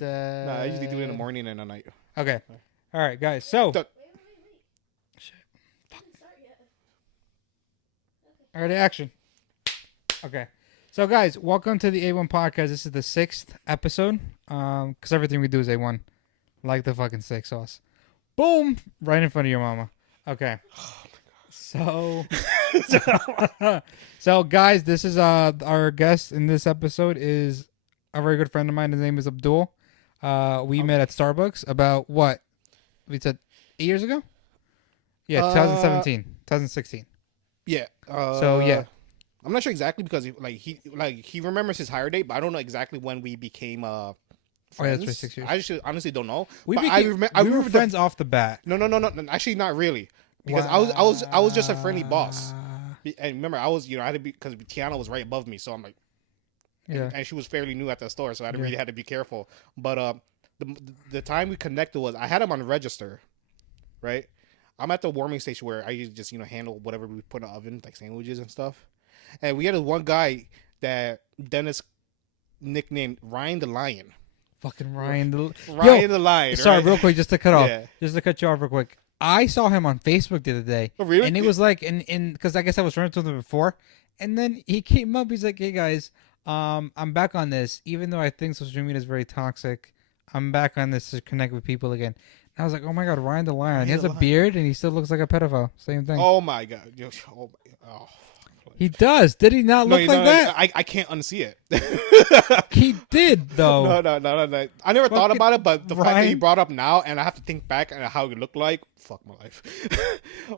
No, I usually do it in the morning and at night. Okay. All right, guys. So. Wait. Shit. Fuck. All right, action. Okay. So, guys, welcome to the A1 podcast. This is the 6th episode. Because everything we do is A1. Like the fucking steak sauce. Boom! Right in front of your mama. Okay. So, guys, this is our guest in this episode is a very good friend of mine. His name is Abdul. We met at Starbucks about what? We said 8 years ago? Yeah, 2017. 2016. Yeah. So, yeah. I'm not sure exactly because he remembers his hire date, but I don't know exactly when we became friends. Oh, yeah, that's right, 6 years. I just honestly don't know. We were friends off the bat. No. Actually, not really. Because I was just a friendly boss. And remember, I had to be, because Tiana was right above me, so I'm like, yeah. And she was fairly new at the store, so I really had to be careful. But the time we connected was I had him on register, right? I'm at the warming station where I usually just handle whatever we put in the oven, like sandwiches and stuff. And we had this one guy that Dennis nicknamed Ryan the Lion. Fucking Ryan the Lion. Sorry, right? real quick, just to cut off. Yeah. Just to cut you off real quick. I saw him on Facebook the other day. Oh, really? And it was like, because I guess I was friends with him before. And then he came up, he's like, hey guys, I'm back on this. Even though I think social media is very toxic, I'm back on this to connect with people again. And I was like, oh my God, Ryan the Lion. He has a beard and he still looks like a pedophile. Same thing. Oh my God. Oh. He does. Did he not look like that? I can't unsee it. He did, though. No. I never thought about it, but the fact that he brought up now, and I have to think back on how it looked like, fuck my life.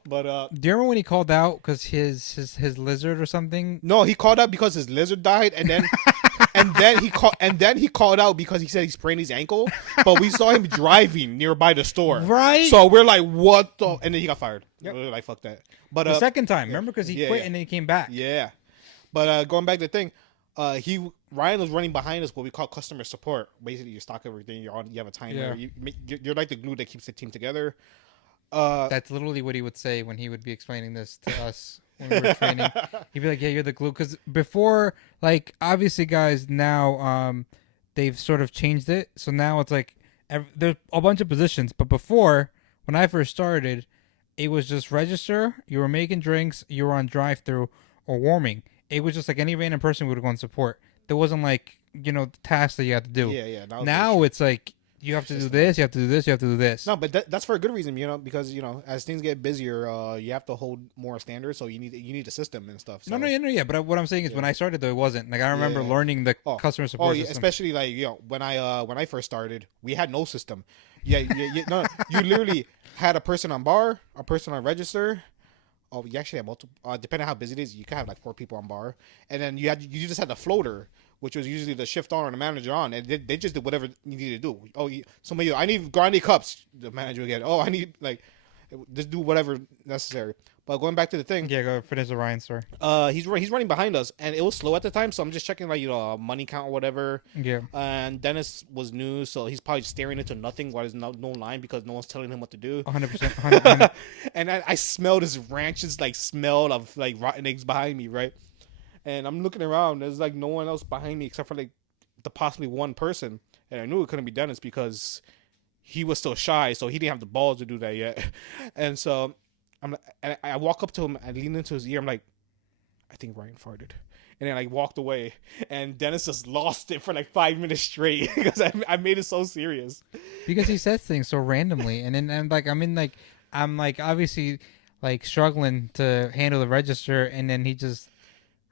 But do you remember when he called out because his lizard or something? No, he called out because his lizard died, and then he called out because he said he sprained his ankle. But we saw him driving nearby the store, right? So we're like, what the? And then he got fired. Yep. We were like, fuck that. But the second time, remember, because he quit and then he came back. Yeah, but going back to the thing, Ryan was running behind us, what we call customer support. Basically, you stock everything. You have a timer. Yeah. You're like the glue that keeps the team together. That's literally what he would say when he would be explaining this to us when we were training. He'd be like, "Yeah, you're the glue." Because before, like, obviously, guys, now they've sort of changed it. So now it's like there's a bunch of positions. But before, when I first started, it was just register. You were making drinks. You were on drive-through or warming. It was just like any random person would go on support. There wasn't like tasks that you had to do. Yeah. Now it's like you have to do this. You have to do this. You have to do this. No, but that's for a good reason. Because as things get busier, you have to hold more standards. So you need a system and stuff. So. No. Yeah. But what I'm saying is, when I started, though, it wasn't like I remember learning the customer support. Yeah, system. especially like when I first started, we had no system. Yeah. No, you literally had a person on bar, a person on register. Oh, you actually had multiple. Depending on how busy it is, you can have like 4 people on bar, and then you just had the floater, which was usually the shift on or the manager on, and they just did whatever you needed to do. Oh, I need grande cups. The manager would get. Oh, I need just do whatever necessary. But going back to the thing, go finish the Ryan story. He's running behind us, and it was slow at the time, so I'm just checking money count or whatever. Yeah. And Dennis was new, so he's probably staring into nothing while there's no line because no one's telling him what to do. 100%. And I smelled this ranch's smell of rotten eggs behind me, right? And I'm looking around. There's no one else behind me except for the possibly one person, and I knew it couldn't be Dennis because he was still shy, so he didn't have the balls to do that yet. And so I walk up to him and lean into his ear. I'm like, I think Ryan farted. And then I walked away, and Dennis just lost it for 5 minutes straight because I made it so serious. Because he says things so randomly, and then I'm obviously struggling to handle the register, and then he just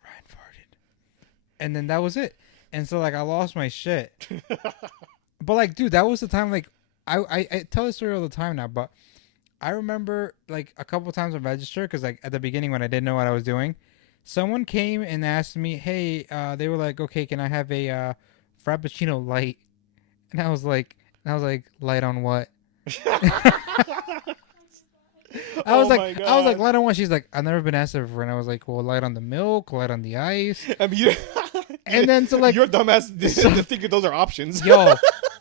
Ryan farted, and then that was it. And so I lost my shit. But dude, that was the time. I tell this story all the time now, but I remember a couple times on register because at the beginning when I didn't know what I was doing, someone came and asked me, "Hey," they were like, "Okay, can I have a Frappuccino light?" And I was like, "Light on what?" I was like, "Light on what?" She's like, "I've never been asked that before," and I was like, "Well, light on the milk, light on the ice." I mean, and then your dumbass didn't think those are options.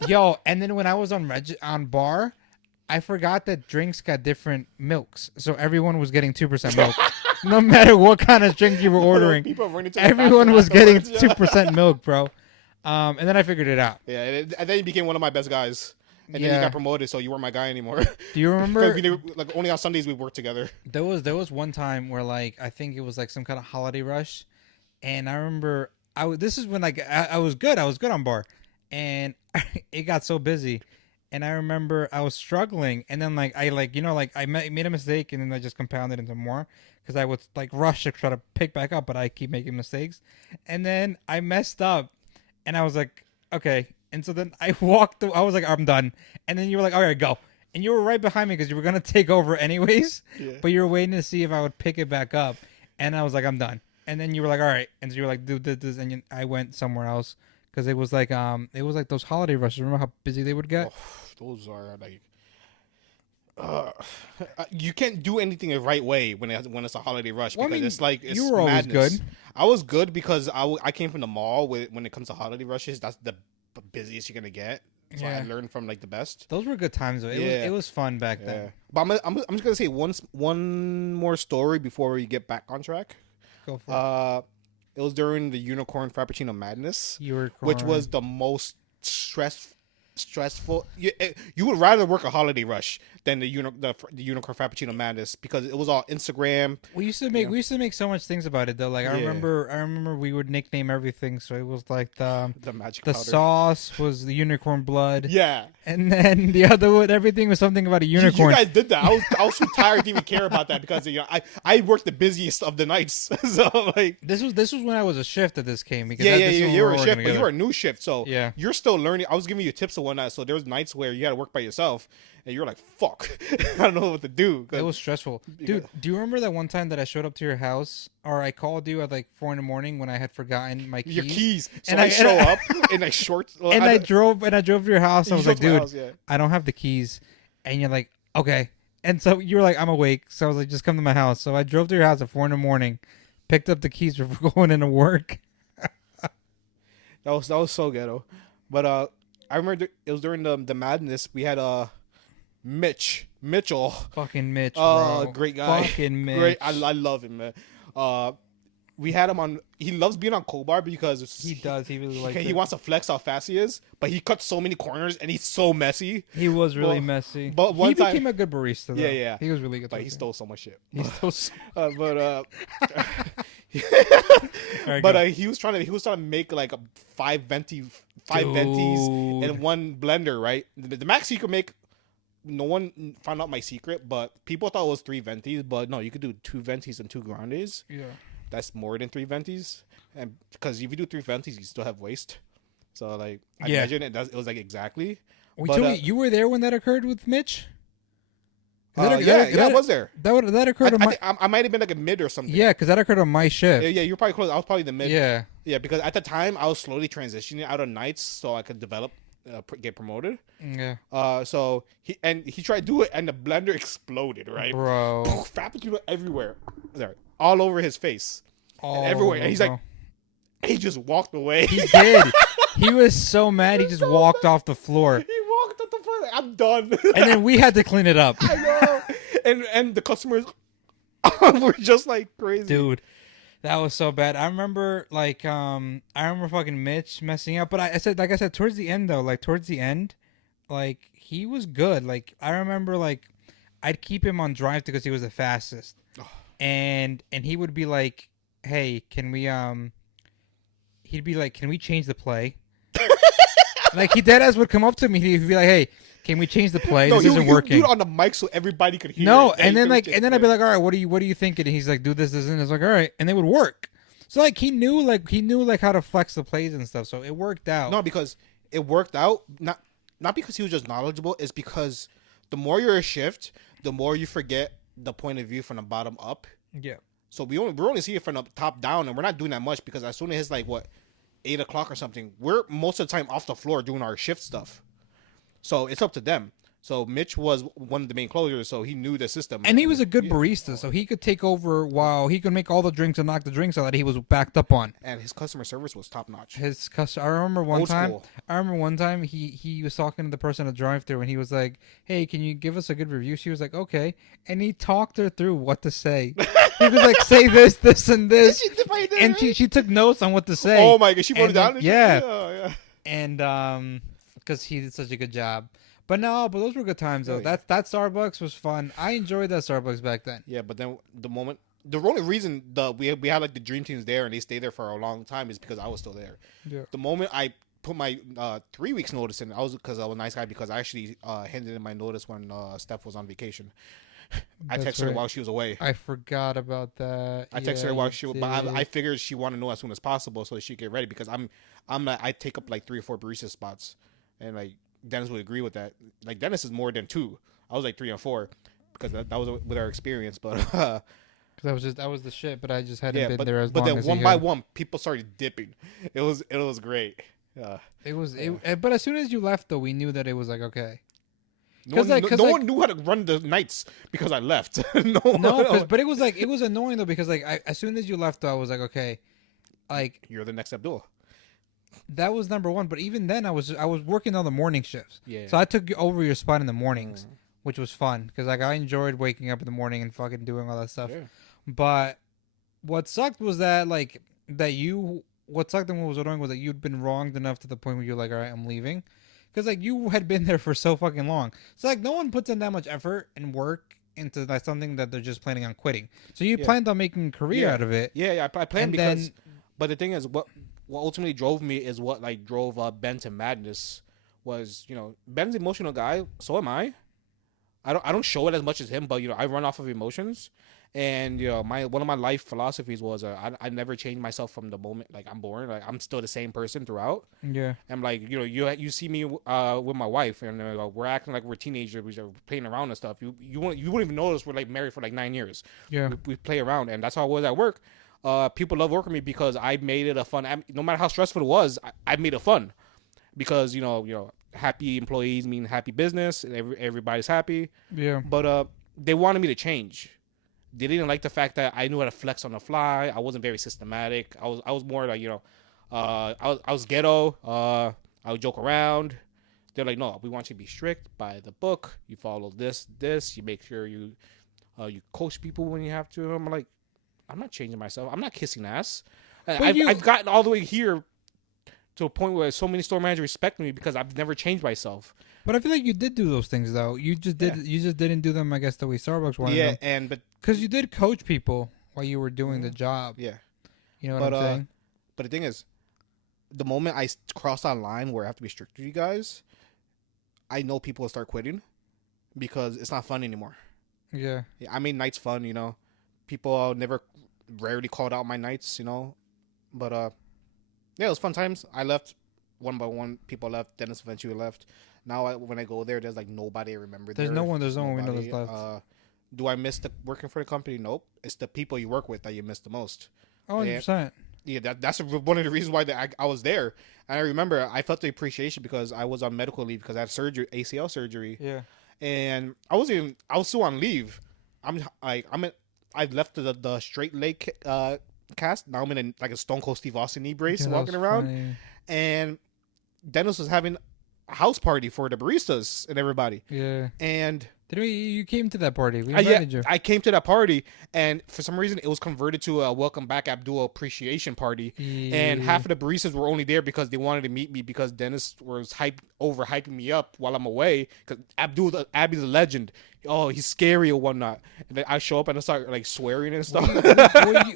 yo, and then when I was on bar, I forgot that drinks got different milks, so everyone was getting 2% milk. No matter what kind of drink you were ordering, everyone was getting 2% milk, bro. And then I figured it out. Yeah, and then you became one of my best guys. And then you got promoted, so you weren't my guy anymore. Do you remember? Like only on Sundays we worked together. There was one time where like I think it was like some kind of holiday rush, and I remember this is when like I was good. I was good on bar, and it got so busy, and I remember I was struggling, and then like I like I made a mistake, and then I just compounded into more because I would like rush to try to pick back up, but I keep making mistakes, and then I messed up, and I was like, okay. And so then I walked. I was like, I'm done. And then you were like, all right, go. And you were right behind me because you were gonna take over anyways. Yeah. But you were waiting to see if I would pick it back up. And I was like, I'm done. And then you were like, all right. And so you were like, do this. And I went somewhere else because it was like those holiday rushes. Remember how busy they would get? Oh, those are like. You can't do anything the right way when it's a holiday rush because it's like it's you were madness. Always good. I was good because I came from the mall when it comes to holiday rushes. That's the busiest you're gonna get. So I learned from like the best. Those were good times though. It was fun back then. Yeah. But I'm just gonna say one more story before we get back on track. Go for it. It was during the Unicorn Frappuccino Madness, which was the most stressful. You would rather work a holiday rush than the Unicorn Frappuccino Madness because it was all Instagram. We used to make so much things about it though. Like I remember we would nickname everything. So it was like the magic the powder. Sauce was the unicorn blood. Yeah. And then the other one, everything was something about a unicorn. You guys did that. I was too tired to even care about that because I worked the busiest of the nights. So like this was when I was a shift that this came because you were a shift, but you were a new shift. So yeah, you're still learning. I was giving you tips and whatnot. So there was nights where you had to work by yourself. And you're like, fuck, I don't know what to do. It was stressful. Dude, do you remember that one time that I showed up to your house or I called you at like 4 a.m. when I had forgotten my keys? Your keys. So and I show up in like shorts. And I drove to your house. I was like, dude, I don't have the keys. And you're like, okay. And so you were like, I'm awake. So I was like, just come to my house. So I drove to your house at 4 a.m, picked up the keys for going into work. That was so ghetto. But I remember it was during the madness. We had Mitchell. Fucking Mitch, bro. Great guy. Fucking Mitch. Great. I love him, man. We had him on. He loves being on Cold-Bar because he does. He really he wants to flex how fast he is, but he cuts so many corners and he's so messy. He was really messy. But he became a good barista. Though. Yeah. He was really good. But he stole so much shit. He stole. He was trying to make like five venties in one blender, right? The max you could make. No one found out my secret, but people thought it was 3 ventis. But no, you could do 2 ventis and 2 grandes. Yeah, that's more than 3 ventis, and because if you do 3 ventis, you still have waste. So like, I imagine it was like exactly. You were there when that occurred with Mitch. I was there. That occurred. I might have been like a mid or something. Yeah, because that occurred on my shift. Yeah, you're probably close. I was probably the mid. Yeah, because at the time I was slowly transitioning out of nights so I could develop. Get promoted. Yeah. So he tried to do it and the blender exploded, right? Bro. Frappuccino everywhere. There. All over his face. And everywhere. And he's like, he just walked away. He did. He was so mad. He just walked off the floor. He walked off the floor. Like, I'm done. And then we had to clean it up. I know. And the customers were just like crazy. Dude. That was so bad. I remember fucking Mitch messing up, but I said towards the end though, like he was good. Like I remember like I'd keep him on drive because he was the fastest. And he would be like, "Hey, can we he'd be like, "Can we change the play?" Like he deadass would come up to me, he'd be like, "Hey, can we change the play? This isn't working." Do it on the mic so everybody could hear. No, and then I'd be like, all right, what are you thinking? And he's like, do this, and it's like, all right, and they would work. So like he knew how to flex the plays and stuff. So it worked out. No, because it worked out not because he was just knowledgeable. It's because the more you're a shift, the more you forget the point of view from the bottom up. Yeah. So we're only seeing it from the top down, and we're not doing that much because as soon as it's like 8 o'clock or something, we're most of the time off the floor doing our shift stuff. So it's up to them. So Mitch was one of the main closers, so he knew the system. And he was a good barista, so he could take over while he could make all the drinks and knock the drinks out that he was backed up on. And his customer service was top notch. I remember one time he was talking to the person at the drive-thru and he was like, "Hey, can you give us a good review?" She was like, "Okay," and he talked her through what to say. He was like, say this, and this. She did right there, And right? she took notes on what to say. Oh my god, she wrote it down. And yeah. Yeah. And because he did such a good job. But those were good times though. Yeah, yeah. That Starbucks was fun. I enjoyed that Starbucks back then. Yeah, but then the only reason we had like the dream teams there and they stayed there for a long time is because I was still there. Yeah. The moment I put my 3 weeks notice in, I was because I was a nice guy because I actually handed in my notice when Steph was on vacation. I That's texted her right. while she was away. I forgot about that. I texted her while she was, but did. I figured she wanted to know as soon as possible so that she could get ready because I take up like 3 or 4 barista spots, and like Dennis would agree with that. Like Dennis is more than 2. I was like 3 and 4 because that was with our experience, but Because that was the shit, but I just hadn't been but, there as but long then as one he by had. one, people started dipping. It was great. But as soon as you left, though, we knew that it was like okay. No, one, like- no, 'cause, no like- one knew how to run the nights because I left. But it was like it was annoying though because like as soon as you left, though, I was like okay, like you're the next Abdul. that was number one. But even then, I was working on the morning shifts, Yeah. so I took over your spot in the mornings, which was fun because like I enjoyed waking up in the morning and fucking doing all that stuff. Yeah. But what sucked was that like what sucked and what was annoying was that you'd been wronged enough to the point where you're like, all right, I'm leaving. Because, like, you had been there for so fucking long. So, like, no one puts in that much effort and work into like, something that they're just planning on quitting. So, you planned on making a career out of it. Yeah, I planned And because. then- But the thing is, what ultimately drove me is what like drove Ben to madness was Ben's an emotional guy. So am I. I don't show it as much as him, but I run off of emotions. And one of my life philosophies was I never change myself from the moment like I'm born. Like I'm still the same person throughout. Yeah. And like you see me with my wife and we're acting like we're teenagers, we're playing around and stuff. You wouldn't even notice we're like married for like 9 years. Yeah. We play around, and that's how I was at work. People love working with me because I made it a fun. No matter how stressful it was, I made it fun because happy employees mean happy business and everybody's happy. Yeah. But they wanted me to change. They didn't like the fact that I knew how to flex on the fly. I wasn't very systematic. I was more like I was ghetto. I would joke around. They're like, no, we want you to be strict by the book. You follow this. You make sure you coach people when you have to. I'm like, I'm not changing myself. I'm not kissing ass. I've gotten all the way here to a point where so many store managers respect me because I've never changed myself. But I feel like you did do those things though. You just did. Yeah. You just didn't do them, I guess, the way Starbucks wanted them. Yeah, but because you did coach people while you were doing the job. Yeah, you know what I'm saying. But the thing is, the moment I cross that line where I have to be strict with you guys, I know people will start quitting because it's not fun anymore. Yeah, I made nights fun. People rarely called out my nights. But yeah, it was fun times. I left one by one. People left. Dennis eventually left. Now when I go there, there's like nobody I remember. There's no one we know that's left. Do I miss working for the company? Nope. It's the people you work with that you miss the most. 100%. Yeah, that's one of the reasons why I was there. And I remember I felt the appreciation because I was on medical leave because I had surgery, ACL surgery. Yeah. And I was still on leave. I left the straight leg cast. Now I'm in a Stone Cold Steve Austin knee brace walking around. Funny. And Dennis was having a house party for the baristas and everybody. Yeah. And you came to that party. We invited you. I came to that party, and for some reason, it was converted to a welcome back Abdul appreciation party. Yeah. And half of the baristas were only there because they wanted to meet me because Dennis was overhyping me up while I'm away. Because Abby's a legend. Oh, he's scary or whatnot. And then I show up and I start like swearing and stuff.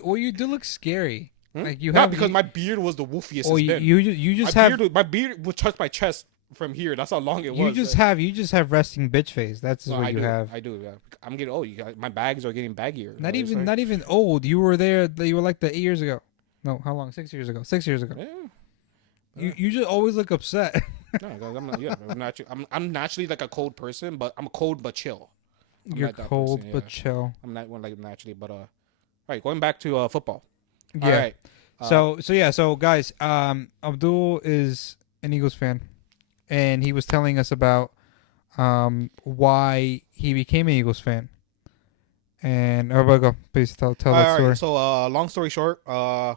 Well, you do look scary. Like because my beard was the wolfiest. Oh, you just have my beard would touch my chest from here. That's how long it was. You just have resting bitch face. That's what you have. I do. Yeah. I'm getting old. My bags are getting baggier. Not even old. You were there. You were like the 8 years ago. No, how long? 6 years ago. 6 years ago. Yeah. You just always look upset. No, I'm naturally like a cold person, but I'm cold but chill. You're cold but chill. I'm not one like naturally, but all right. Going back to football. Yeah. All right. So guys, Abdul is an Eagles fan. And he was telling us about why he became an Eagles fan. And go, please tell that story. Right, so long story short, I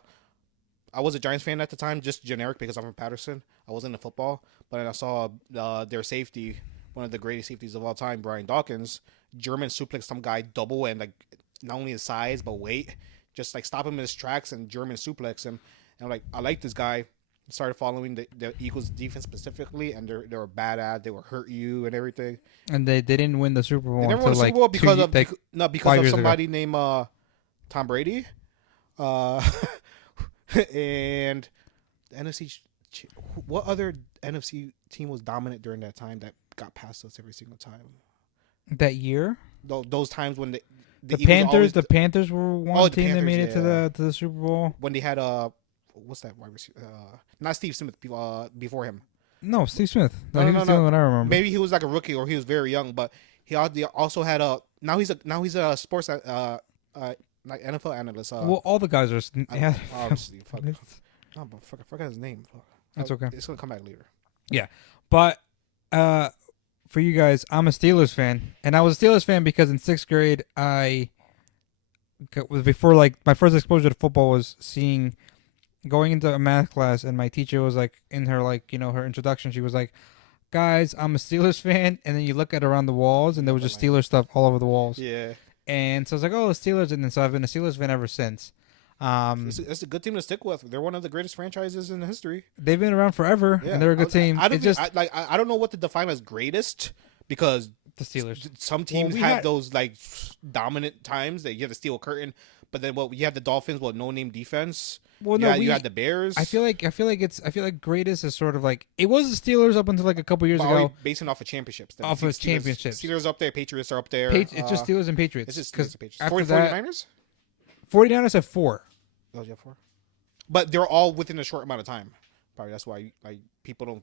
was a Giants fan at the time, just generic because I'm from Patterson. I wasn't into football, but then I saw their safety, one of the greatest safeties of all time, Brian Dawkins, German suplex some guy double and like not only his size but weight, just like stop him in his tracks and German suplex him. And I'm like, I like this guy. Started following the Eagles defense specifically, and they were bad at. They would hurt you and everything. And they didn't win the Super Bowl. They never won the Super Bowl because of somebody named Tom Brady, and the NFC. What other NFC team was dominant during that time that got past us every single time? That year, those times when the Panthers, the Panthers were one team that made it to the Super Bowl when they had what's that wide receiver? Not Steve Smith. Before him. No, Steve Smith. No, he was the only one I remember. Maybe he was like a rookie or he was very young, but he also had now he's a sports like NFL analyst. Well, all the guys are. Obviously, fuck. No, but I forgot his name. That's okay. It's gonna come back later. Yeah, but for you guys, I'm a Steelers fan, and I was a Steelers fan because in 6th grade before like my first exposure to football was going into a math class, and my teacher was like in her her introduction, she was like, "Guys, I'm a Steelers fan," and then you look at around the walls, and there was just Steelers stuff all over the walls. Yeah. And so I was like, "Oh, Steelers," and then so I've been a Steelers fan ever since. It's a good team to stick with. They're one of the greatest franchises in history. They've been around forever, and they're a good team. I don't know what to define as greatest because the Steelers. Some teams have those like dominant times that you have to steal a curtain, but then you have the Dolphins, no name defense. Well, you had the Bears. I feel like greatest is sort of like it was the Steelers up until like a couple years ago. Basing off of championships. Championships. Steelers up there, Patriots are up there. It's just Steelers and Patriots. It's just Steelers and Patriots. After 49ers? 49ers have 4. Oh, you have 4? But they're all within a short amount of time. Probably that's why people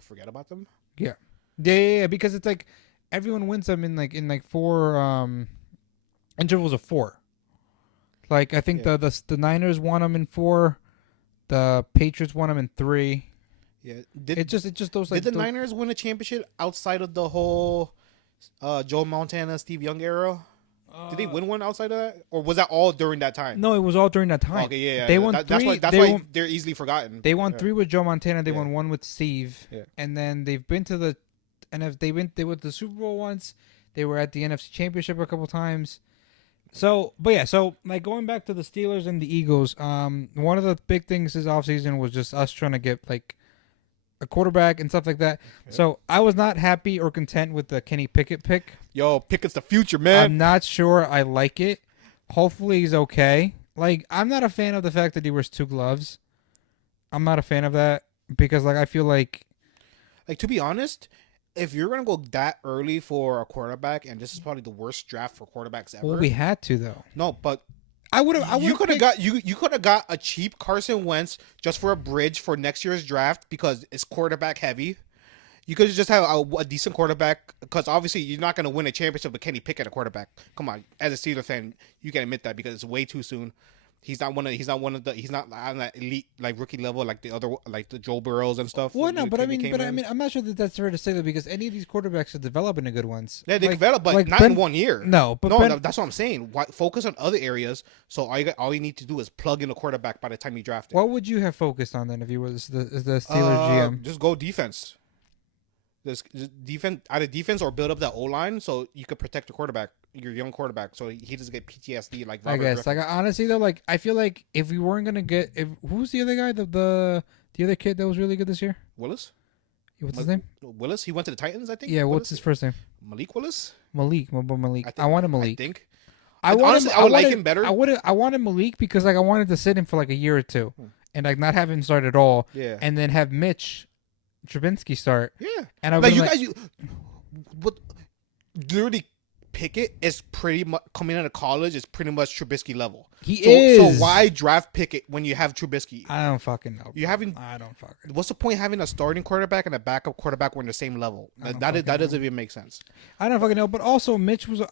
forget about them. Yeah, because it's like everyone wins them in 4 intervals of 4. Like I think the Niners won them in 4, the Patriots won them in 3. Yeah, it's just those. Did the Niners win a championship outside of the whole Joe Montana, Steve Young era? Did they win one outside of that, or was that all during that time? No, it was all during that time. Okay, yeah. They won 3. That's why they're easily forgotten. They won 3 with Joe Montana. They won 1 with Steve, yeah. And then they've been to the, and if they went to the Super Bowl once. They were at the NFC Championship a couple times. So like going back to the Steelers and the Eagles, one of the big things this offseason was just us trying to get like a quarterback and stuff like that. Yeah. So I was not happy or content with the Kenny Pickett pick. Yo, Pickett's the future, man. I'm not sure I like it. Hopefully he's okay. Like, I'm not a fan of the fact that he wears 2 gloves. I'm not a fan of that because like I feel like to be honest, if you're gonna go that early for a quarterback, and this is probably the worst draft for quarterbacks ever. Well, we had to though. No, but you could have got a cheap Carson Wentz just for a bridge for next year's draft because it's quarterback heavy. You could just have a decent quarterback because obviously you're not gonna win a championship with Kenny Pickett a quarterback. Come on, as a Steelers fan, you can admit that because it's way too soon. He's not on that elite like rookie level like the other like the Joe Burrows and stuff. Well, no, but I mean, I'm not sure that that's fair to say that because any of these quarterbacks are developing the good ones. Yeah, they develop, but not in 1 year. No, that's what I'm saying. Focus on other areas. So all you need to do is plug in a quarterback by the time you draft it. What would you have focused on then if you were the Steelers GM? Just go defense. Just defense or build up that O-line so you could protect the quarterback, your young quarterback, so he doesn't get PTSD like Robert I guess. Griffin. Like honestly though, like I feel like if we weren't gonna get who's the other guy, the other kid that was really good this year? Willis? What's his name? Willis? He went to the Titans, I think. Yeah, what's his first name? Malik Willis? Malik. I wanted Malik. I think. I would like him better. I wanted Malik because like I wanted to sit him for like a year or 2 and like not have him start at all. Yeah. And then have Mitch Trubinsky start. Yeah. And I was but literally Pickett is pretty much coming out of college is pretty much Trubisky level. He is. So why draft Pickett when you have Trubisky? I don't fucking know. I don't fucking. What's the point of having a starting quarterback and a backup quarterback when they're the same level? That doesn't even make sense. I don't fucking know. But also,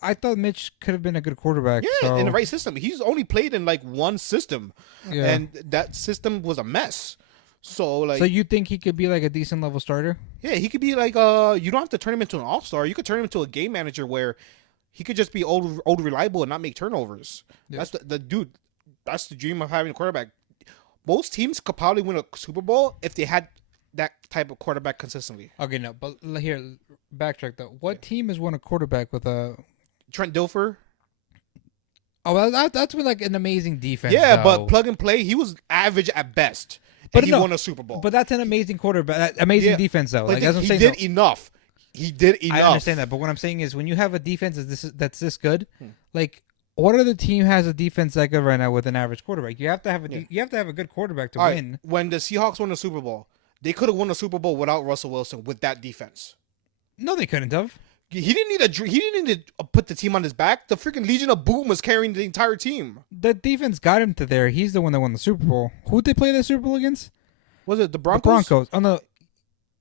I thought Mitch could have been a good quarterback. Yeah, in the right system. He's only played in like one system, and that system was a mess. So you think he could be like a decent level starter? Yeah, he could be like you don't have to turn him into an all-star. You could turn him into a game manager where he could just be old reliable and not make turnovers. Yeah. That's the dude. That's the dream of having a quarterback. Most teams could probably win a Super Bowl if they had that type of quarterback consistently. Okay, no, but here, backtrack though. What team has won a quarterback with a Trent Dilfer? Oh, well, that's with like an amazing defense. Yeah, though. but plug and play, he was average at best. But And he no, won a Super Bowl. But that's an amazing quarterback. Amazing Yeah, defense, though. but Like that's what I'm he saying. did though. enough. He did enough. I understand that, but what I'm saying is, when you have a defense that's this good, Hmm. like what other team has a defense that good right now with an average quarterback? You have to have a Yeah. you have to have a good quarterback to All right, win. when the Seahawks won the Super Bowl, they could have won the Super Bowl without Russell Wilson with that defense. No, they couldn't have. He didn't need to put the team on his back. The freaking Legion of Boom was carrying the entire team. The defense got him to there. He's the one that won the Super Bowl. Who'd they play the Super Bowl against? Was it the Broncos? The Broncos. Oh no,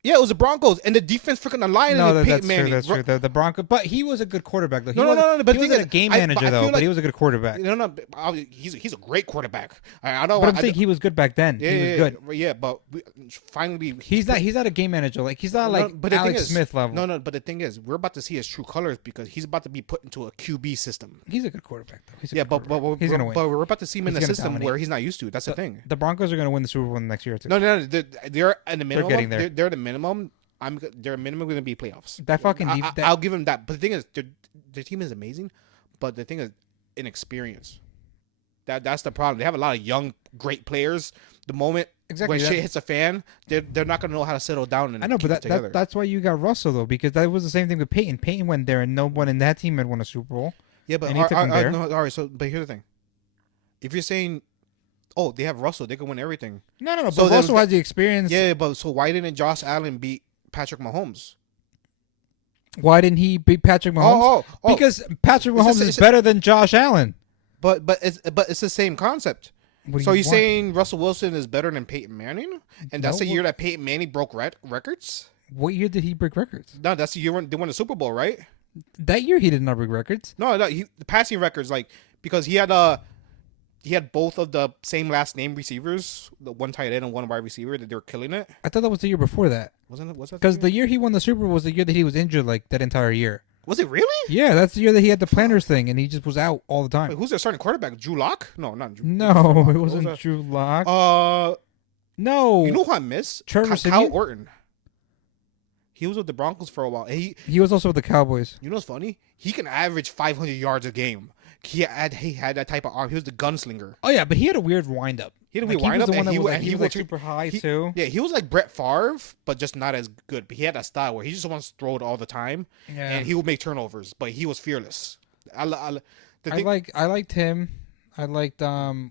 Yeah, it was the Broncos, and the defense freaking aligned. no, and that's Peyton true. Manning. That's true. The Broncos, but he was a good quarterback though. He No, no, wasn't- no, no. But he the thing wasn't a is, game I manager feel though. like- But he was a good quarterback. No, he's a great quarterback. I don't. But I'm saying he was good back then. Yeah, He was yeah, good. Yeah, but finally, He's not a game manager. Like he's not like but the thing Alex is- Smith level. No, but the thing is, we're about to see his true colors because he's about to be put into a QB system. He's a good quarterback though. He's a Yeah, good but quarterback. He's gonna win. But we're about to see him in He's a gonna system dominate. where he's not used to. That's the thing. The Broncos are going to win the Super Bowl next year too. No, they're at the minimum. getting there. They're at the minimum. They're minimum going to be playoffs. That fucking I'll give them that. But the thing is, their team is amazing. But the thing is, inexperience. That's the problem. They have a lot of young, great players. The moment Exactly, when that- shit hits a fan, they're not going to know how to settle down and I know, keep but it together. that's why you got Russell though, because that was the same thing with Peyton. Peyton went there, and no one in that team had won a Super Bowl. Yeah, but and he took him there. all right. So, but here's the thing: if you're saying, "Oh, they have Russell, they can win everything," No. So But then Russell has the experience. yeah. But so why didn't Josh Allen beat Patrick Mahomes? Why didn't he beat Patrick Mahomes? Oh. Because Patrick It's Mahomes the- is better than Josh Allen. But it's the same concept. What do So you you're want? saying Russell Wilson is better than Peyton Manning, and that's No. the year that Peyton Manning broke records? What year did he break records? No, that's the year when they won the Super Bowl, right? That year he did not break records. No, the passing records, like, because he had both of the same last name receivers, the one tight end and one wide receiver, that they were killing it. I thought that was the year before that. Wasn't it? Was that Because the year he won the Super Bowl was the year that he was injured, like that entire year. Was it really? Yeah, that's the year that he had the planners thing, and he just was out all the time. Wait, who's their starting quarterback? Drew Lock? No, not Drew. No, Lock. it Who was wasn't that? Drew Lock. You know No, who I miss? Trevor Kyle Siemian? Orton. He was with the Broncos for a while. he was also with the Cowboys. You know what's funny? He can average 500 yards a game. He had that type of arm. He was the gunslinger. Oh yeah, but he had a weird windup. He had a Like, weird windup, He was the one and that he was, wa- like, and he he was would like tr- super high he- too. Yeah, he was like Brett Favre, but just not as good. But he had a style where he just wants to throw it all the time, Yeah. and he would make turnovers. But he was fearless. The I thing, liked him. I liked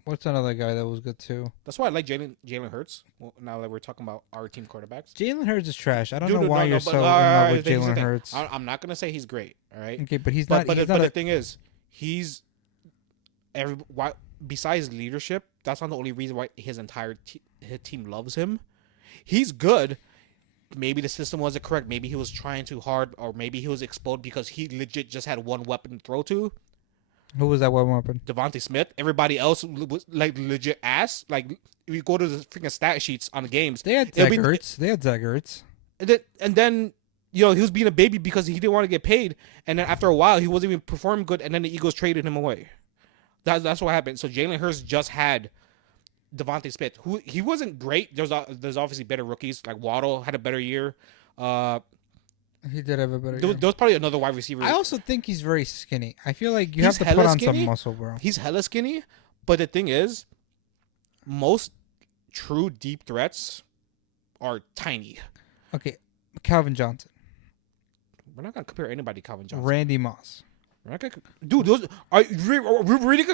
what's another guy that was good too? that's why I like Jalen Hurts. Well, now that we're talking about our team quarterbacks, Jalen Hurts is trash. I don't Dude, know why no, you're but- so in all right, love with here's the Jalen thing. Hurts. I'm not gonna say he's great. All right, Okay, but he's but not. but, he's the, not but a- the thing is, besides leadership, that's not the only reason why his entire his team loves him. He's good. Maybe the system wasn't correct. Maybe he was trying too hard, or maybe he was exposed because he legit just had one weapon to throw to. Who was that one weapon? Devontae Smith. Everybody else was like legit ass. Like if you go to the freaking stat sheets on the games, They had it'll Zach be- Ertz. They had Zach Ertz. and then he was being a baby because he didn't want to get paid. And then after a while, he wasn't even performing good. And then the Eagles traded him away. That's what happened. So Jalen Hurts just had Devontae Smith, who he wasn't great. There's obviously better rookies. Like Waddle had a better year. He did have a better. There was probably another wide receiver. I also think he's very skinny. I feel like you He's have to put hella on skinny? some muscle, bro. He's hella skinny, but the thing is, most true deep threats are tiny. Okay, Calvin Johnson, We're not gonna compare anybody to Calvin Johnson. Randy Moss. We're not gonna, dude, those are we really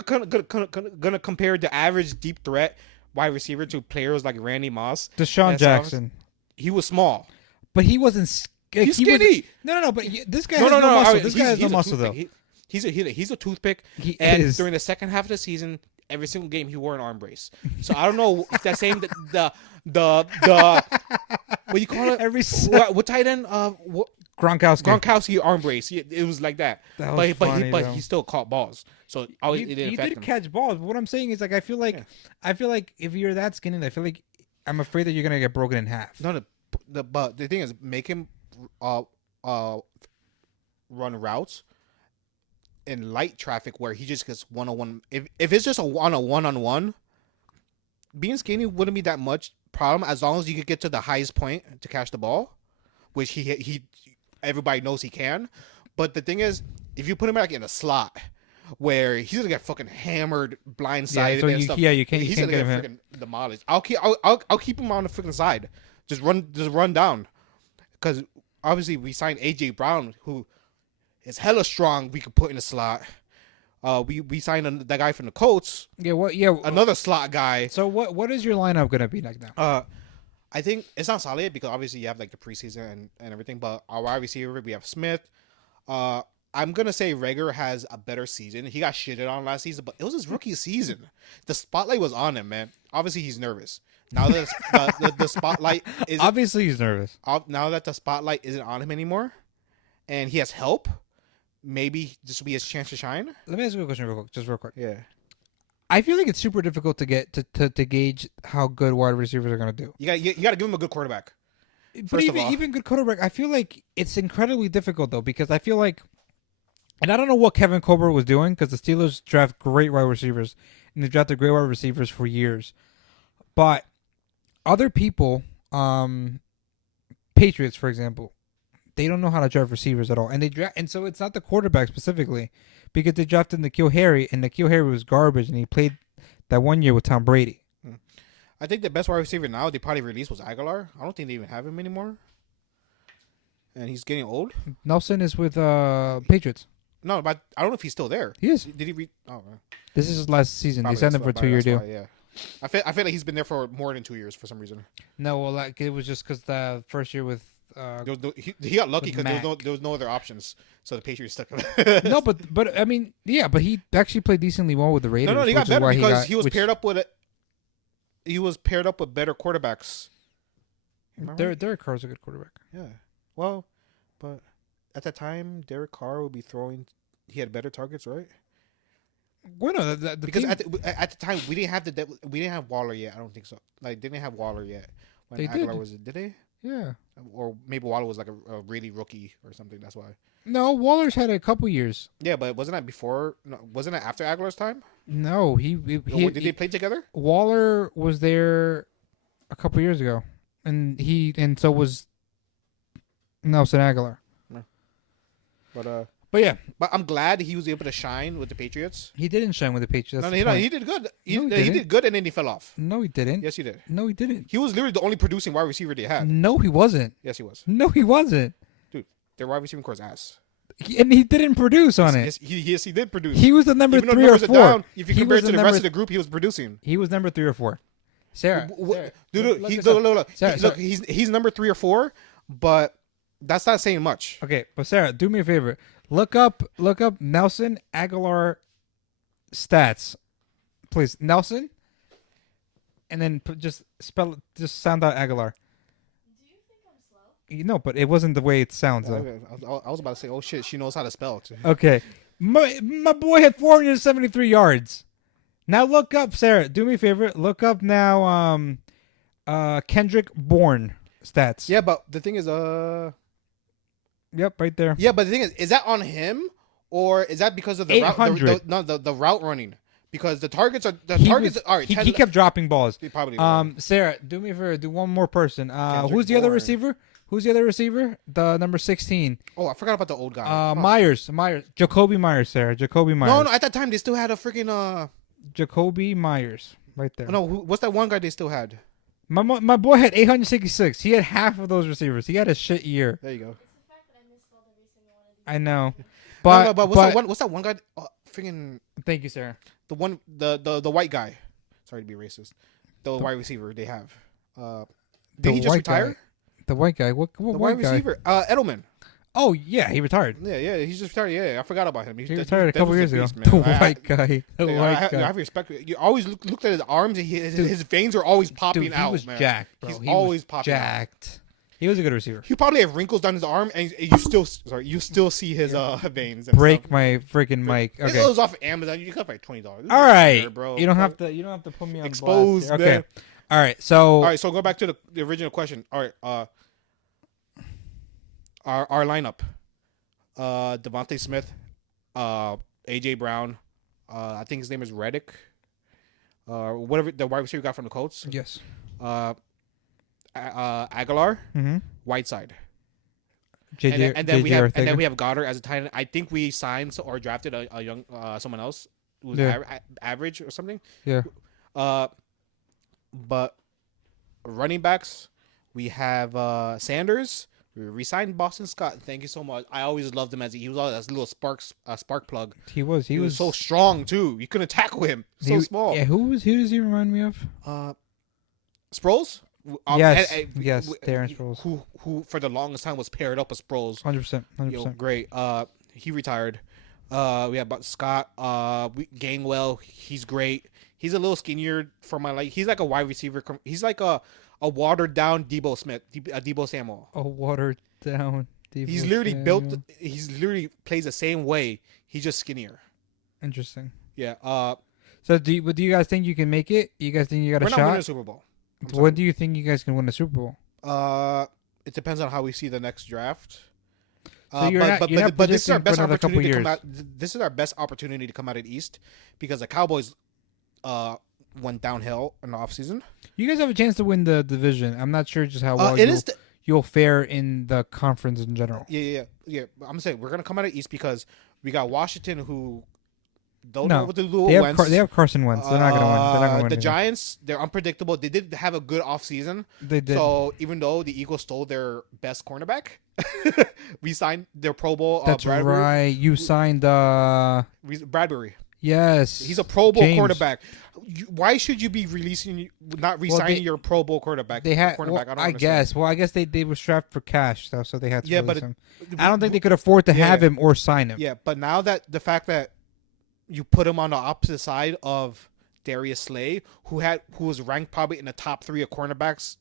gonna compare the average deep threat wide receiver to players like Randy Moss? Deshaun That's Jackson. He was small. But he wasn't. He's skinny. No. But this guy No, has no muscle. alright, This guy has no he's a muscle though. toothpick. He's a toothpick. He And is. during the second half of the season, every single game he wore an arm brace. So I don't know if that's saying the what do you call it? Every What tight end? Gronkowski. Gronkowski arm brace. It was like that. That was funny, but though. he still caught balls. So it didn't He affect did him. catch balls. But what I'm saying is, like, I feel like if you're that skinny, I feel like I'm afraid that you're gonna get broken in half. No, but the thing is, make him run routes in light traffic where he just gets 1-on-1. If it's just a one-on-one, being skinny wouldn't be that much problem as long as you could get to the highest point to catch the ball, which he everybody knows he can. But the thing is, if you put him like in a slot where he's gonna get fucking hammered, blindsided, so and stuff. you can't He's get gonna him. get freaking demolished. I'll keep him on the freaking side. Just run down, because obviously we signed AJ Brown, who is hella strong. We could put in a slot. We signed that guy from the Colts. Another slot guy. So what is your lineup gonna be like now? I think it's not solid because obviously you have like the preseason and everything, but our wide receiver, we have Smith. I'm gonna say Rager has a better season. He got shitted on last season, but it was his rookie season. The spotlight was on him, man. Obviously he's nervous. Now that the spotlight is Obviously he's nervous. Now that the spotlight isn't on him anymore, and he has help, maybe this will be his chance to shine. Let me ask you a question real quick. Yeah. I feel like it's super difficult to get to gauge how good wide receivers are gonna do. You gotta give him a good quarterback. But even good quarterback, I feel like it's incredibly difficult though, because I feel like, and I don't know what Kevin Colbert was doing, because the Steelers draft great wide receivers and they drafted great wide receivers for years, but other people, Patriots for example, they don't know how to draft receivers at all, and so it's not the quarterback specifically, because they drafted N'Keal Harry, and N'Keal Harry was garbage, and he played that 1 year with Tom Brady. I think the best wide receiver now they probably released was Agholar. I don't think they even have him anymore, and he's getting old. Nelson is with Patriots. No, but I don't know if he's still there. He is. Did he? Oh, This is his last season. probably They signed him for a 2-year deal. why, yeah. I feel like he's been there for more than 2 years for some reason. No, well, like it was just because the first year with. He got lucky with because Mac. there was no other options, so the Patriots stuck him. No, but I mean, yeah, but he actually played decently well with the Raiders. No, he which got is better why because he was paired up with. He was paired up with better quarterbacks. Derek Carr's a good quarterback. Yeah, well, but at that time, Derek Carr would be throwing. He had better targets, right? Well, no, Because at the time we didn't have Waller yet. I don't think so. Like they didn't have Waller yet when They Agholar did. was. Did they? Yeah. Or maybe Waller was like a really rookie or something. That's why. No, Waller's had a couple years. Yeah, but wasn't that before? No, wasn't that after Aguilar's time? No, Did they play together? Waller was there a couple years ago, and so was Nelson Agholar. But yeah, but I'm glad he was able to shine with the Patriots. he didn't shine with the Patriots. He did good. He did good, and then he fell off. No, he didn't. Yes, he did. No, he didn't. He was literally the only producing wide receiver they had. No, he wasn't. Yes, he was. No, he wasn't. Dude, their wide receiving core's ass. And he didn't produce on it. Yes, he did produce. He was the number Even though 3 or numbers are 4. down, if you He compare it was to the the rest number- of the group, he was producing. He was number 3 or 4. Sarah, Dude, look this look, up. Sarah, look, he's number 3 or 4, but that's not saying much. Okay, but Sarah, do me a favor. Look up Nelson Agholar stats, please. Nelson, and then just sound out Agholar. Do you think I'm slow? You know, but it wasn't the way it sounds though. I was about to say, oh shit, she knows how to spell too. Okay, my boy had 473 yards. Now look up, Sarah. Do me a favor. Look up now. Kendrick Bourne stats. Yeah, but the thing is, Yep, right there. yeah, but the thing is that on him or is that because of the route? 800. The route running, because the targets are all right. He kept dropping balls. He probably Sarah, do me a favor. Do one more person. Kendrick Who's the other Bourne. receiver? Who's the other receiver? The number 16. Oh, I forgot about the old guy. Myers. Jacoby Myers, Sarah. Jacoby Myers. No, at that time they still had a freaking Jacoby Myers, right there. No, what's that one guy they still had? My boy had 866. He had half of those receivers. He had a shit year. There you go. It's the fact that I misspelled every single one of these. I know, But what's that one guy? Freaking Thank you, Sarah. the white guy. Sorry to be racist. The wide receiver they have. The Did he just white retire? guy. The white guy. What The white wide guy? receiver. Edelman. Oh yeah, he retired. Yeah, he's just retired. Yeah, I forgot about him. He retired a couple was years ago. beast, man. The white guy. The I white have guy. respect. You always looked at his arms. And his veins are always popping Dude, he out. was man. jacked, bro. He's He always was popping out. jacked. He was a good receiver. He probably have wrinkles down his arm, and you still see his veins. And Break stuff. my freaking mic. It Okay. was off of Amazon. You got like $20. All right, bro. You don't have to put me on Exposed, blast here. Okay. man. All right. So. All right, so go back to the original question. All right, our lineup: Devontae Smith, AJ Brown, I think his name is Reddick, whatever the wide receiver we got from the Colts. Yes. Aguilar, Mm-hmm. Whiteside. And then we JJ have Goddard as a tight end. I think we signed or drafted a young someone else who was average or something. Yeah. But running backs, we have Sanders. We resigned Boston Scott. Thank you so much. I always loved him he was always a little spark plug. He was so strong too. You couldn't tackle him. So small. Yeah. Who does he remind me of? Sproles. Yes. Darren Sproles. Who for the longest time was paired up with Sproles. 100%. Great. He retired. We have Scott. Gainwell. He's great. He's a little skinnier for my like. He's like a wide receiver. He's like a watered down Debo Smith, Debo Samuel. A watered down Debo. He's literally built. He's literally plays the same way. He's just skinnier. Interesting. Yeah. So do you guys think you can make it? You guys think you got a shot? We're not winning a Super Bowl. When do you think you guys can win a Super Bowl? It depends on how we see the next draft. So but this is our best opportunity to come years. out. This is our best opportunity to come out of the East because the Cowboys went downhill in the offseason. You guys have a chance to win the division. I'm not sure just how well you'll fare in the conference in general. Yeah. I'm saying we're gonna come out of the East because we got Washington who don't know what to do with Wentz. They have Carson Wentz. They're not gonna win. They're not gonna win. The Giants, they're unpredictable. They did have a good offseason. They did. So even though the Eagles stole their best cornerback, we signed their Pro Bowl. That's right. You signed Bradbury. Yes, he's a Pro Bowl quarterback. Why should you be not re-signing your Pro Bowl quarterback? They had, cornerback. I guess they were strapped for cash though, so they had to release him. I don't think they could afford to have him or sign him. Yeah, but now that the fact that you put him on the opposite side of Darius Slay, who was ranked probably in the top 3 of cornerbacks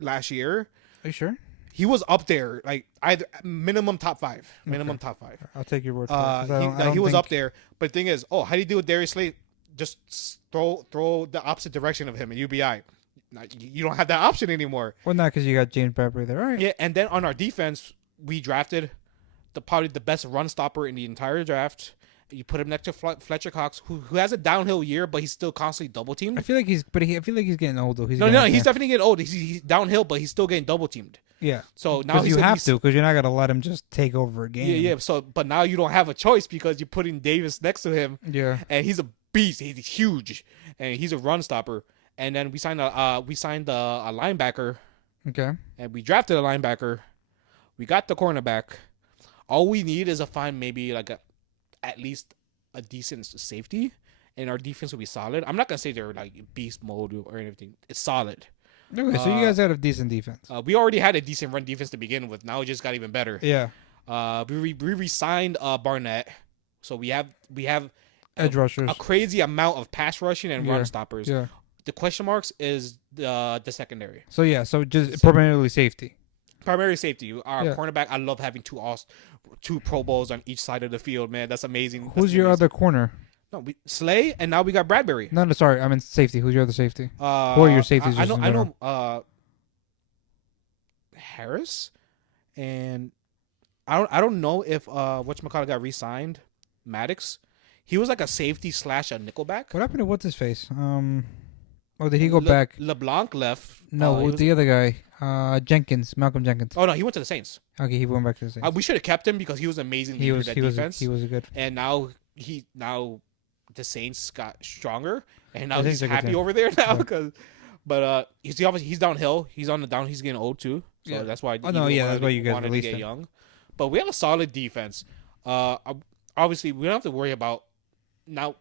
last year. Are you sure? He was up there, like either minimum top 5. Minimum top 5. I'll take your word for it. He was up there. But the thing is, how do you deal with Darius Slay? Just throw the opposite direction of him in UBI. You don't have that option anymore. Well, not because you got James Bradbury there. All right. Yeah, and then on our defense, we drafted probably the best run stopper in the entire draft. You put him next to Fletcher Cox, who has a downhill year, but he's still constantly double teamed. I feel like he's getting old though. He's definitely getting old. He's downhill, but he's still getting double teamed. Yeah. So now you have to, because you're not gonna let him just take over a game. Yeah. So, but now you don't have a choice because you're putting Davis next to him. Yeah. And he's a beast. He's huge, and he's a run stopper. And then we signed a linebacker. Okay. And we drafted a linebacker. We got the cornerback. All we need is find maybe at least a decent safety, and our defense will be solid. I'm not gonna say they're like beast mode or anything. It's solid. Okay, so you guys had a decent defense. We already had a decent run defense to begin with. Now it just got even better. Yeah. We re-signed Barnett, so we have edge rushers, a crazy amount of pass rushing and run stoppers. Yeah. The question marks is the secondary. So just primarily safety. Primary safety. Our cornerback. I love having two Pro Bowls on each side of the field, man. That's amazing. Who's your other corner? No, Slay, and now we got Bradbury. No, sorry, I mean safety. Who's your other safety? Who are your safeties? I know. Harris, and I don't know if whatchamacallit got re-signed. Maddox, he was like a safety / a nickelback. What happened to what's his face? Did he go back? LeBlanc left. No, the other guy, Malcolm Jenkins. Oh no, he went to the Saints. Okay, he went back to the Saints. We should have kept him because he was amazing. He was defense. He was a good. And now the Saints got stronger, and now he's happy over there now he's downhill. He's on the down. He's getting old too, so that's why. That's why you guys wanted to get young. But we have a solid defense. Obviously, we don't have to worry about now.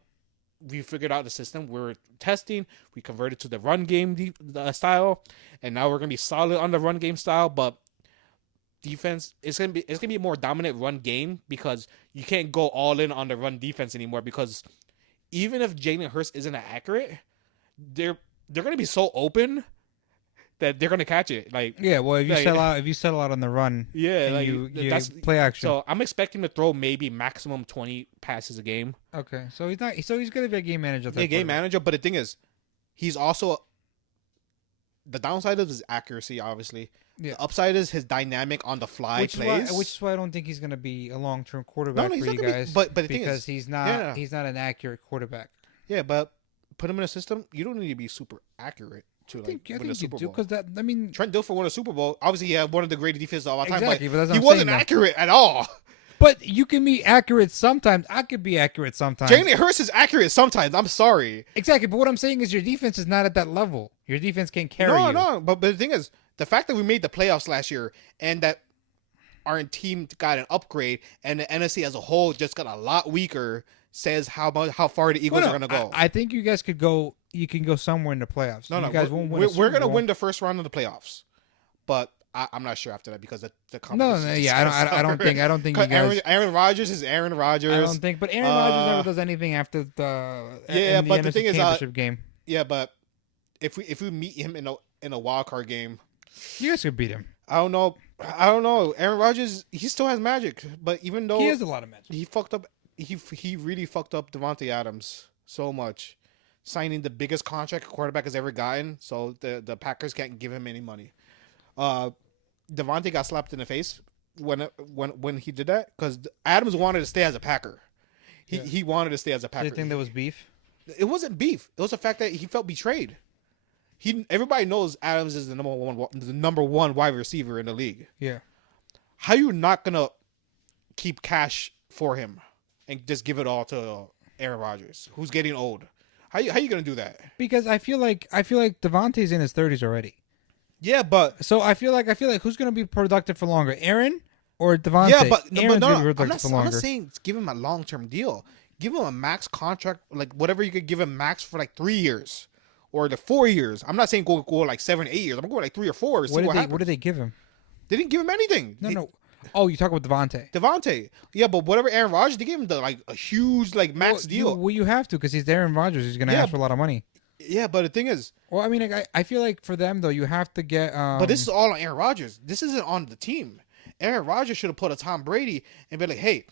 We figured out the system. We're testing. We converted to the run game style, and now we're gonna be solid on the run game style. But defense, it's gonna be a more dominant run game because you can't go all in on the run defense anymore. Because even if Jalen Hurts isn't accurate, they're gonna be so open that they're gonna catch it. If you settle out on the run, you that's play action. So I'm expecting to throw maybe maximum 20 passes a game. Okay, so he's gonna be a game manager. But the thing is, he's also the downside of his accuracy, obviously. Yeah. The upside is his dynamic on the fly plays. Which is why I don't think he's gonna be a long-term quarterback for you guys. But the thing is, he's not an accurate quarterback. Yeah, but put him in a system. You don't need to be super accurate. to I like think win the you Super do Bowl. because that. I mean, Trent Dilfer won a Super Bowl. Obviously, he had one of the greatest defenses of all time, exactly, but that's what he I'm wasn't saying, though. accurate at all. But you can be accurate sometimes. I could be accurate sometimes. Jalen Hurts is accurate sometimes. I'm sorry. Exactly, but what I'm saying is your defense is not at that level. Your defense can carry No, you. no. But the thing is, the fact that we made the playoffs last year and that our team got an upgrade and the NFC as a whole just got a lot weaker says how far the Eagles are going to go. I think you guys could go. You can go somewhere in the playoffs. No, you guys won't win. We're going to win the first round of the playoffs, but I'm not sure after that because the No, competition. no, is yeah, just I don't think. I don't think you guys. Aaron Rodgers is Aaron Rodgers. I don't think. But Aaron Rodgers never does anything after the. Yeah, in but the NFC thing is, championship game. Yeah, but if we meet him in a wild card game, You guys could beat him. I don't know. Aaron Rodgers, he still has magic, but even though He has a lot of magic. he fucked up, he really fucked up Devontae Adams so much, signing the biggest contract a quarterback has ever gotten. So the Packers can't give him any money. Devontae got slapped in the face when he did that because Adams wanted to stay as a Packer. He wanted to stay as a Packer. Do you think there was beef? It wasn't beef. It was the fact that he felt betrayed. Everybody knows Adams is the number one wide receiver in the league. Yeah. How you not gonna keep cash for him and just give it all to Aaron Rodgers, who's getting old? How you gonna do that? Because I feel like Devontae's in his 30s already. Yeah, but So I feel like who's gonna be productive for longer, Aaron or Devontae? yeah, but Aaron's no, gonna be I'm productive not, for I'm longer. not saying give him a long term deal. Give him a max contract, like whatever you could give him max for like 3 years or the 4 years. I'm not saying go like 7, 8 years. I'm going like 3 or 4. What did they give him? They didn't give him anything. No. Oh, you talk about Devontae. Devontae. Yeah, but whatever Aaron Rodgers, they gave him a huge max deal. You have to because he's Aaron Rodgers. He's gonna ask for a lot of money. Yeah, but the thing is, Well, I mean, I feel like for them though, you have to get. but this is all on Aaron Rodgers. This isn't on the team. Aaron Rodgers should have put a Tom Brady and be like, "Hey,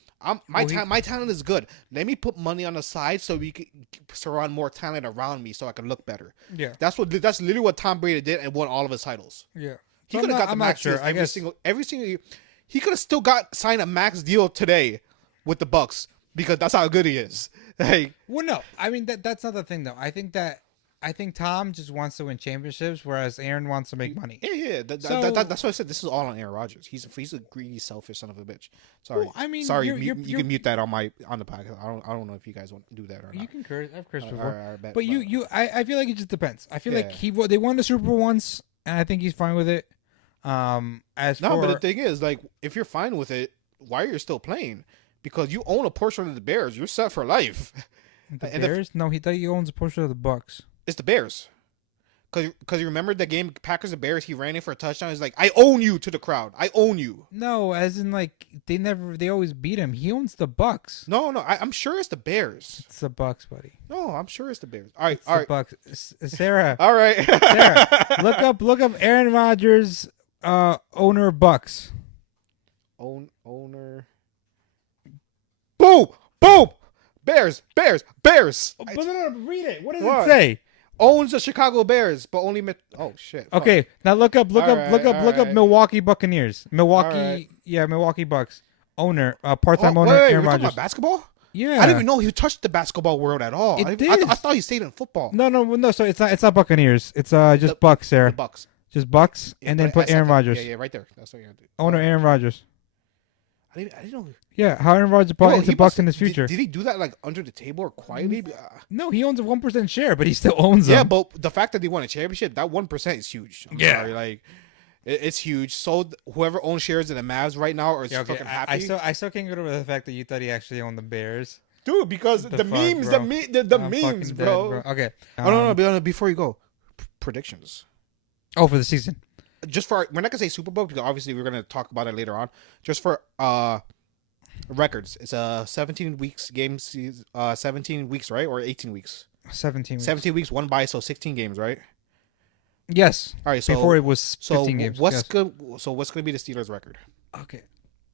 my talent is good. Let me put money on the side so we can surround more talent around me, so I can look better." Yeah. That's literally what Tom Brady did and won all of his titles. Yeah. He So could have got the I'm not max sure. deals I guess every single year. He could have still signed a max deal today with the Bucks because that's how good he is. Like, Well, no. I mean that's not the thing though. I think Tom just wants to win championships, whereas Aaron wants to make money. yeah. That's why I said this is all on Aaron Rodgers. He's a greedy, selfish son of a bitch. Sorry. Well, I mean, sorry. you're- You can mute that on the podcast. I don't know if you guys want to do that or not. You can curse. I've cursed All before. right, bet, But I feel like it just depends. I feel Yeah. like they won the Super Bowl once, and I think he's fine with it. But the thing is, like, if you're fine with it, why are you still playing? Because you own a portion of the Bears. You're set for life. the and Bears, no, he owns a portion of the Bucks. It's the Bears. Because you remember the game Packers and Bears, he ran in for a touchdown. He's like, I own you to the crowd. I own you. No, as in like they always beat him. He owns the Bucks. No, I'm sure it's the Bears. It's the Bucks, buddy. No, I'm sure it's the Bears. All right, It's all the right. Bucks. Sarah, All right. Sarah, look up Aaron Rodgers, owner of Bucks. Owner. Boom! Boom! Bears! No, read it. What does What? it say? Owns the Chicago Bears, but only oh shit. Fuck. Okay, now look up Alright. Milwaukee Buccaneers. Alright. Milwaukee Bucks. Owner, part-time Oh, owner, wait, Aaron we're talking Rodgers. about basketball? Yeah. I didn't even know he touched the basketball world at all. It I did. thought he stayed in football. No. So it's not Buccaneers. It's just Bucks, Sarah. The Bucks. Just Bucks, and then put Aaron Rodgers. Yeah, right there. That's what you have to do. Owner Aaron Rodgers. I didn't know. Yeah, how Aaron Rodgers bought Yo, into he Bucks must- in his future. Did he do that like under the table or quietly? No, he owns a 1% share, but he still owns them. Yeah, but the fact that they won a championship, that 1% is huge. I'm Yeah. sorry, like it's huge. So whoever owns shares in the Mavs right now are fucking happy. I still can't get over the fact that you thought he actually owned the Bears. Dude, because the fuck, memes, bro? the I'm memes, fucking bro. dead, Okay. Oh no, before you go, predictions. Oh, for the season. Just for we're not gonna say Super Bowl because obviously we're gonna talk about it later on. Just for records, it's a 17 weeks game season. 17 weeks, right, or 18 weeks? 17 weeks. 17 weeks, one by, so 16 games, right? Yes. All right. So Before it was 15 so games. what's yes. good? So what's gonna be the Steelers' record? Okay.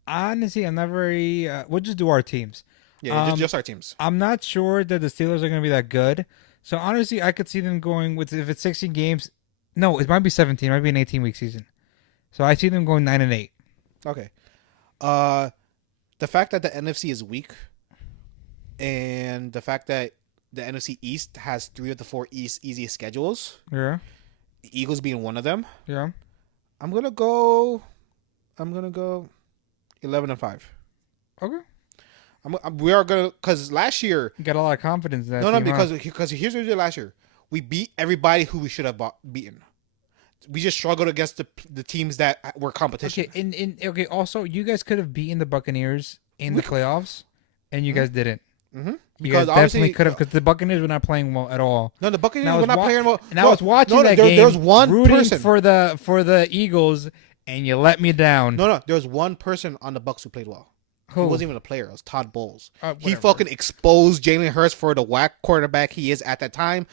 Honestly, I'm not very. We'll just do our teams. Yeah, just our teams. I'm not sure that the Steelers are going to be that good. So honestly, I could see them going with if it's 16 games. No, it might be 17. It might be an 18-week season. So I see them going 9-8. Okay. The fact that the NFC is weak, and the fact that the NFC East has 3 of the 4 easiest schedules, Yeah. the Eagles being one of them. Yeah. I'm gonna go 11-5. Okay. We are gonna because last year. You got a lot of confidence in that No, team, huh? because here's what we did last year. We beat everybody who we should have beaten. We just struggled against the teams that were competition. Okay, okay. Also, you guys could have beaten the Buccaneers in the playoffs, and you guys didn't. Mm-hmm. You guys definitely could have, because the Buccaneers were not playing well at all. No, the Buccaneers were not playing well. And I was watching that game. There was one rooting person for the Eagles, and you let me down. No, there was one person on the Bucs who played well. Who? He wasn't even a player. It was Todd Bowles. He Whatever. fucking exposed Jalen Hurts for the whack quarterback he is at that time.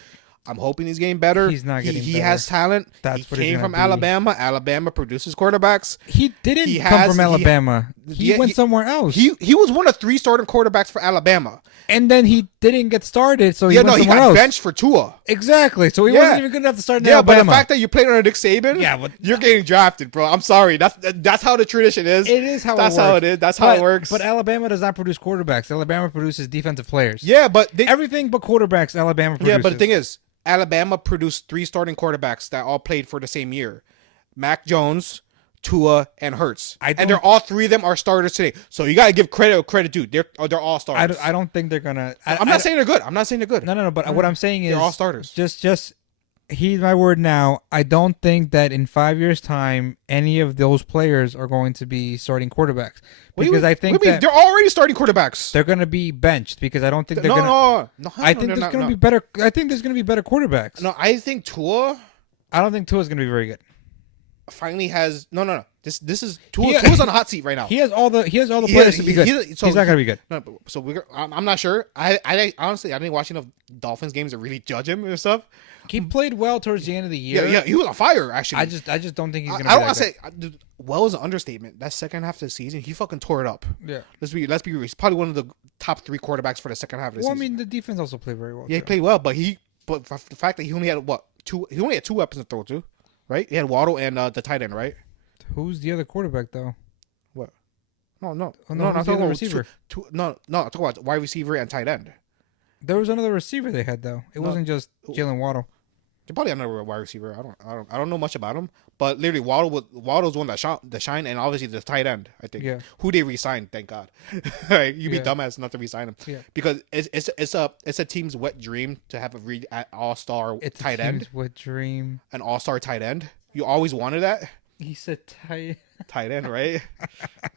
I'm hoping he's getting better. He's not getting He better. has talent. That's he what he's came gonna from be. Alabama. Alabama produces quarterbacks. He didn't He come has- from Alabama. He yeah, went somewhere else. He was one of 3 starting quarterbacks for Alabama. and then he didn't get started, so he Yeah, went no, he somewhere got else. benched for Tua. Exactly. So he Yeah. wasn't even good enough to start in Yeah, but Alabama. the fact that you played under Nick Saban, Yeah, but- you're getting drafted, bro. I'm sorry. That's how the tradition is. It is how That's it works. how it is. That's how it works. But Alabama does not produce quarterbacks. Alabama produces defensive players. Yeah, but Everything but quarterbacks, Alabama produces. yeah, but the thing is, Alabama produced 3 starting quarterbacks that all played for the same year: Mac Jones, Tua, and Hurts. And they're all 3 of them are starters today. So you gotta give credit due. They're all starters. I don't think they're gonna. I'm not saying they're good. I'm not saying they're good. No. But what I'm saying is, They're all starters. Just heed my word now. I don't think that in 5 years' time any of those players are going to be starting quarterbacks, because I think that they're already starting quarterbacks. they're going to be benched, because I don't think they're No, going to. no. I think there's going to be better. I think there's going to be better quarterbacks. No, I think Tua I don't think Tua's going to be very good. finally has no. This is Tua. He- Tua's on the hot seat right now. He has all the players to be good. He's not going to be good. No, so I'm not sure. I honestly I didn't watch enough Dolphins games to really judge him and stuff. He played well towards the end of the year. Yeah, he was on fire actually. I just don't think he's I going to. don't want to say dude, well is an understatement. That second half of the season, he fucking tore it up. Yeah. Let's be real. He's probably one of the top 3 quarterbacks for the second half of the Well, I season. mean, the defense also played very well. Yeah, he too. played well, but the fact that he only had he only had 2 weapons to throw to, right? He had Waddle and the tight end, right? Who's the other quarterback though? What? No, Oh, no, who's I'm the talking other about receiver? no, I'm talking about wide receiver and tight end. There was another receiver they had though. It No. wasn't just Jalen Waddle. They probably have another wide receiver. I don't know much about him, but literally Waddle's one that shine, and obviously the tight end. I think. Yeah. Who they re-signed? Thank God. Right? You'd be Yeah. dumbass not to re-sign him. Yeah. Because it's a team's wet dream to have a all-star It's tight end, What dream? an all-star tight end. You always wanted that He said tight. tight end, right?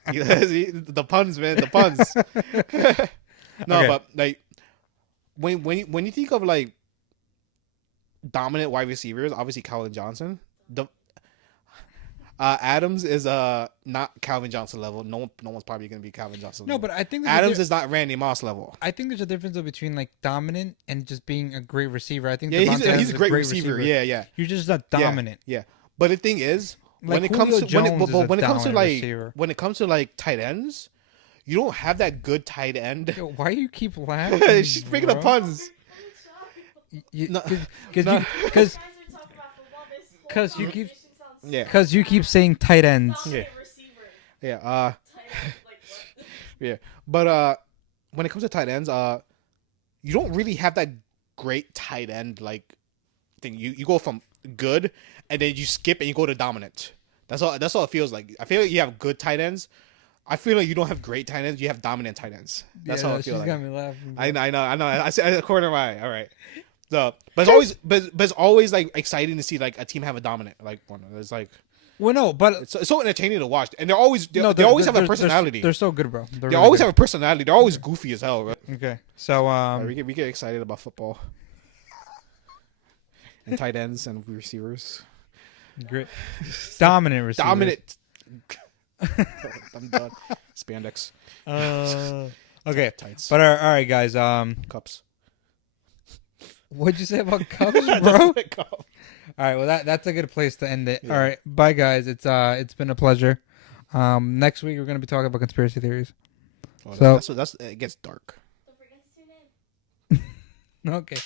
The puns, man, the puns. No, Okay. but like when you think of like dominant wide receivers, obviously Calvin Johnson. Adams is not Calvin Johnson level. No one's probably gonna be Calvin Johnson. No, level. but I think Adams is not Randy Moss level. I think there's a difference between like dominant and just being a great receiver. I think Yeah, Devontae Adams he's is a great receiver. Yeah. You're just not Yeah, dominant. Yeah. But the thing is, when Like it comes Julio to when it, Jones is a when it comes to dominant like receiver. when it comes to like tight ends, you don't have that good tight end. Yo, why you keep laughing? She's speaking of puns. No, Because no. You guys are talking about football. This whole 'Cause you keep- conversation sounds Yeah. because you keep saying tight ends. dominant receiver. Yeah. Tight end, like what? Yeah. But when it comes to tight ends, you don't really have that great tight end like thing. You go from good and then you skip and you go to dominant. That's all it feels like. I feel like you have good tight ends. I feel like you don't have great tight ends, you have dominant tight ends. That's how I feel she's like. got me laughing. I know. I said a quarter of my eye. All right. So, but it's always like exciting to see like a team have a dominant like one. It's like Well, no, but it's so entertaining to watch, and they always no, always have a they're- personality. They're so good, bro. They always have a personality. They're always goofy as hell. Right? Okay, so We get excited about football and tight ends and receivers. great, dominant receiver. Dominant. I'm done. Spandex Okay, tights but all right, guys. cups. What'd you say about Cubs, bro? All right, well that's a good place to end it. Yeah. All right, bye, guys. It's been a pleasure. Next week we're gonna be talking about conspiracy theories. That's it gets dark. Don't forget to tune in. Okay.